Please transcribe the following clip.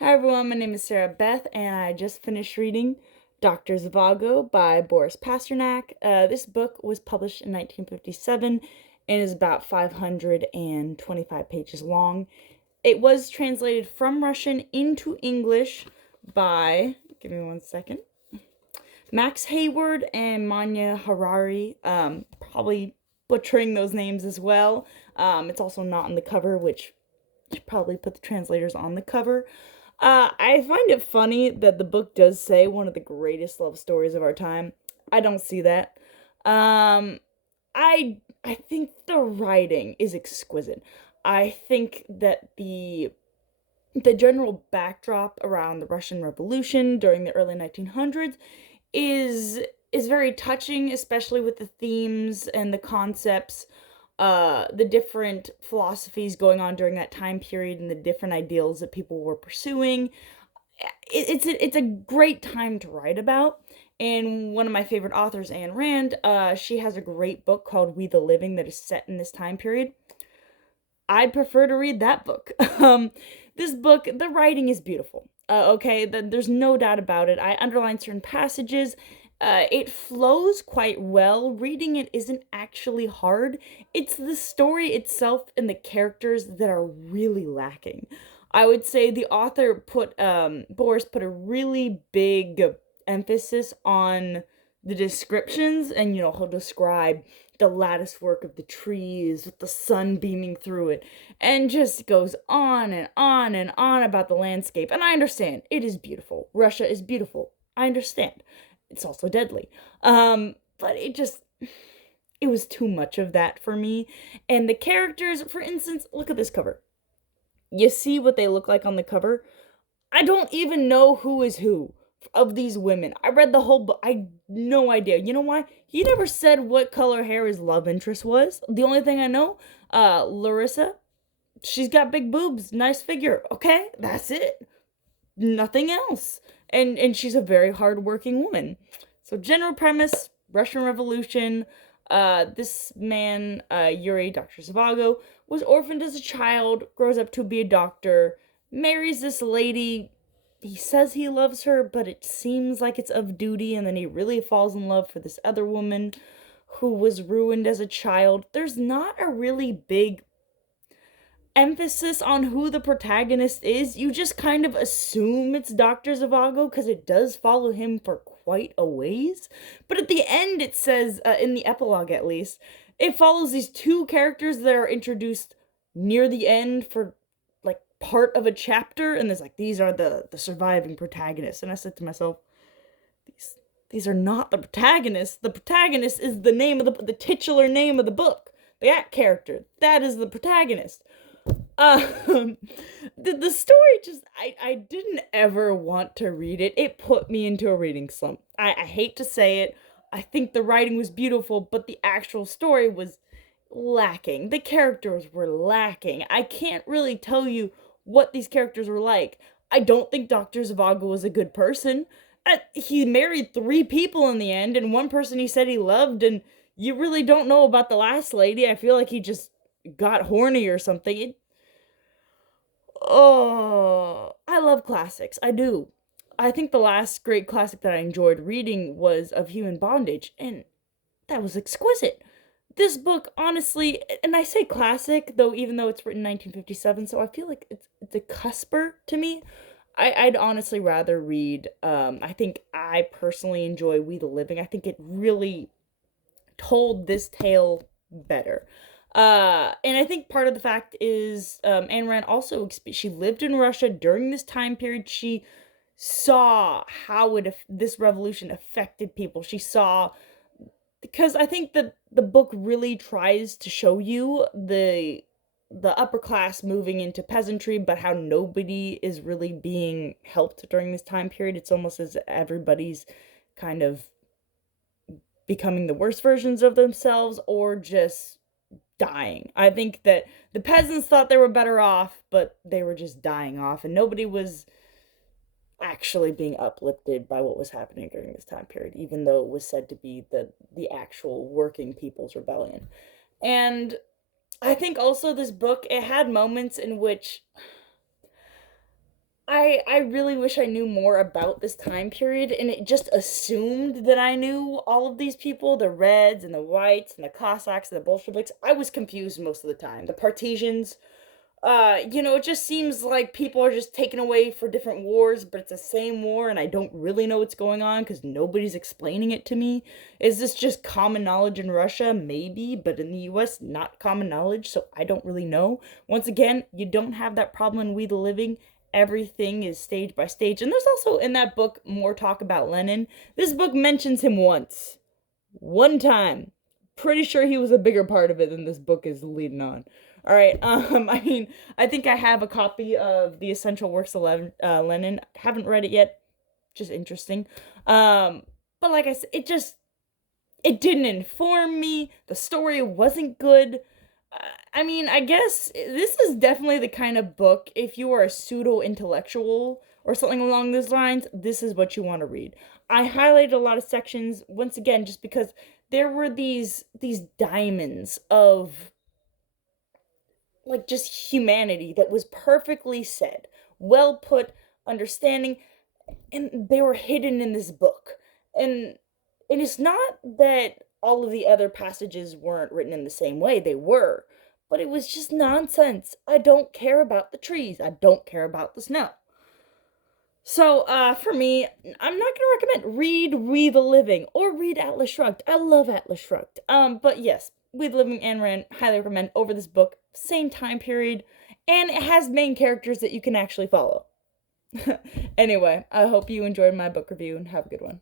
Hi everyone, my name is Sarah Beth, and I just finished reading Dr. Zhivago by Boris Pasternak. This book was published in 1957 and is about 525 pages long. It was translated from Russian into English by, give me one second, Max Hayward and Manya Harari. Probably butchering those names as well. It's also not on the cover, which should probably put the translators on the cover. I find it funny that the book does say one of the greatest love stories of our time. I don't see that. Um, I think the writing is exquisite. I think that the general backdrop around the Russian Revolution during the early 1900s is is very touching, especially with the themes and the concepts, the different philosophies going on during that time period and the different ideals that people were pursuing. It's a great time to write about. And one of my favorite authors, Ayn Rand, she has a great book called We the Living that is set in this time period. I'd prefer to read that book. This book, the writing is beautiful. Okay, there's no doubt about it. I underlined certain passages. It flows quite well. Reading it isn't actually hard. It's the story itself and the characters that are really lacking. I would say the author Boris put a really big emphasis on the descriptions, and he'll describe the lattice work of the trees with the sun beaming through it, and just goes on and on and on about the landscape. And I understand it is beautiful. Russia is beautiful. I understand. It's also deadly. But it was too much of that for me. And the characters, for instance, look at this cover. You see what they look like on the cover? I don't even know who is who of these women. I read the whole book. I no idea. You know why? He never said what color hair his love interest was. The only thing I know, Larissa, she's got big boobs, nice figure. Okay, that's it. Nothing else. And she's a very hardworking woman. So general premise: Russian Revolution. This man, Yuri, Dr. Zhivago, was orphaned as a child, grows up to be a doctor, marries this lady. He says he loves her, but it seems like it's of duty, and then he really falls in love for this other woman who was ruined as a child. There's not a really big emphasis on who the protagonist is. You just kind of assume it's Dr. Zhivago because it does follow him for quite a ways. But at the end, it says, in the epilogue at least, it follows these two characters that are introduced near the end for like part of a chapter, and there's like, these are the surviving protagonists. And I said to myself, these are not the protagonists. The protagonist is the name of the titular name of the book. That character, that is the protagonist. Um, the story just, I didn't ever want to read it. It put me into a reading slump. I hate to say it. I think the writing was beautiful, but the actual story was lacking. The characters were lacking. I can't really tell you what these characters were like. I don't think Dr. Zhivago was a good person. He married three people in the end, and one person he said he loved, and you really don't know about the last lady. I feel like he just got horny or something. Oh, I love classics. I do. I think the last great classic that I enjoyed reading was Of Human Bondage, and that was exquisite. This book, honestly, and I say classic, though, even though it's written in 1957, so I feel like it's a cusper to me. I'd honestly rather read, I think I personally enjoy We the Living. I think it really told this tale better. And I think part of the fact is, Ayn Rand also, she lived in Russia during this time period. She saw how this revolution affected people. She saw, because I think that the book really tries to show you the upper class moving into peasantry, but how nobody is really being helped during this time period. It's almost as everybody's kind of becoming the worst versions of themselves or just dying. I think that the peasants thought they were better off, but they were just dying off, and nobody was actually being uplifted by what was happening during this time period, even though it was said to be the actual working people's rebellion. And I think also this book, it had moments in which I really wish I knew more about this time period, and it just assumed that I knew all of these people, the Reds and the Whites and the Cossacks and the Bolsheviks. I was confused most of the time. The Partisans, it just seems like people are just taken away for different wars, but it's the same war, and I don't really know what's going on because nobody's explaining it to me. Is this just common knowledge in Russia? Maybe, but in the US, not common knowledge, so I don't really know. Once again, you don't have that problem in We the Living. Everything is stage by stage. And there's also in that book more talk about Lenin. This book mentions him once. One time. Pretty sure he was a bigger part of it than this book is leading on. All right. I think I have a copy of The Essential Works of Lenin. Haven't read it yet. Just interesting. But like I said, it didn't inform me. The story wasn't good. I guess this is definitely the kind of book, if you are a pseudo intellectual or something along those lines, this is what you want to read. I highlighted a lot of sections once again just because there were these diamonds of like just humanity that was perfectly said, well put, understanding, and they were hidden in this book. And it's not that all of the other passages weren't written in the same way, they were, but it was just nonsense. I don't care about the trees, I don't care about the snow. So, for me, I'm not gonna recommend read We the Living or read Atlas Shrugged. I love Atlas Shrugged. But yes, We the Living and Ran highly recommend over this book. Same time period, and it has main characters that you can actually follow. Anyway, I hope you enjoyed my book review and have a good one.